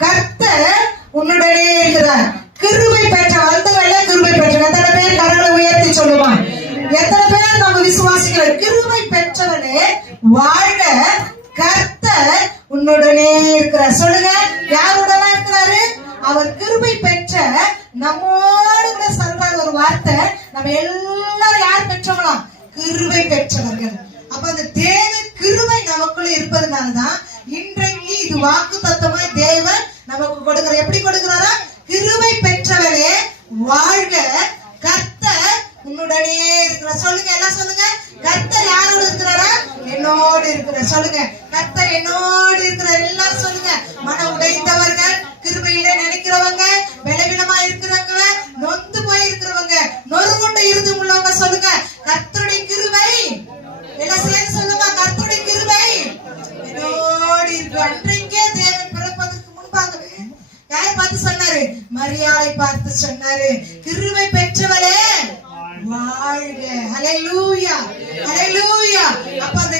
கர்த்தர் உன்னுடனே இருக்கிறார். கிருபை பெற்ற வந்தவள்ள கிருபை பெற்ற எத்தனை பேர் கரங்களை உயர்த்தி சொல்லுவான்? எத்தனை பேர் நம்ம விசுவாசிக்கிறோம்? கிருபை பெற்றவனே வாழ்க, கர்த்தர் உன்னுடனே இருக்கிறார். சொல்லுங்க, யாருடனே இருக்கிறாரு? அவர் கிருபை பெற்ற நம்மோடு சொல்றாரு ஒரு வார்த்தை. நம்ம எல்லாரும் யார் பெற்றவங்களாம்? கிருபை பெற்றவர்கள். அப்ப அந்த தேவ கிருபை நமக்குள்ள இருப்பதனாலதான் இன்றைக்கு இது வாக்கு தத்தமாய் தேவன் நமக்கு கொடுக்கிற. எப்படி கொடுக்கிறாரா? கிருபை பெற்றவரே வாழ்க, கர்த்தர் உன்னுடனே இருக்கிற. சொல்லுங்க, எல்லாம் சொல்லுங்க. கர்த்தர் யாரோடு இருக்கிறாரா? என்னோடு இருக்கிற. சொல்லுங்க, கர்த்தர் என்னோடு இருக்கிறார். எல்லாரும் சொல்லுங்க. மன உடைந்தவர்கள், கிருபையில நினைக்கிறவங்க, பலவீனமா இருக்கிறவங்க, நொந்து போய் இருக்கிறவங்க, நொறுகுண்ட இருந்து உள்ளவங்க சொல்லுங்க, கர்த்தருடைய கிருபை. எல்லாம் சேர்ந்து சொல்லுங்க, கர்த்தருடைய கிருபை என்னோடு இருக்கு. அன்றைக்கே தேவன் பிறப்பதற்கு முன்பாகவே யாரை பார்த்து சொன்னாரு? மரியாதை பார்த்து சொன்னாரு, கிருபை பெற்றவரே வாழ்க. ஹல்லேலூயா, ஹல்லேலூயா. அப்ப அந்த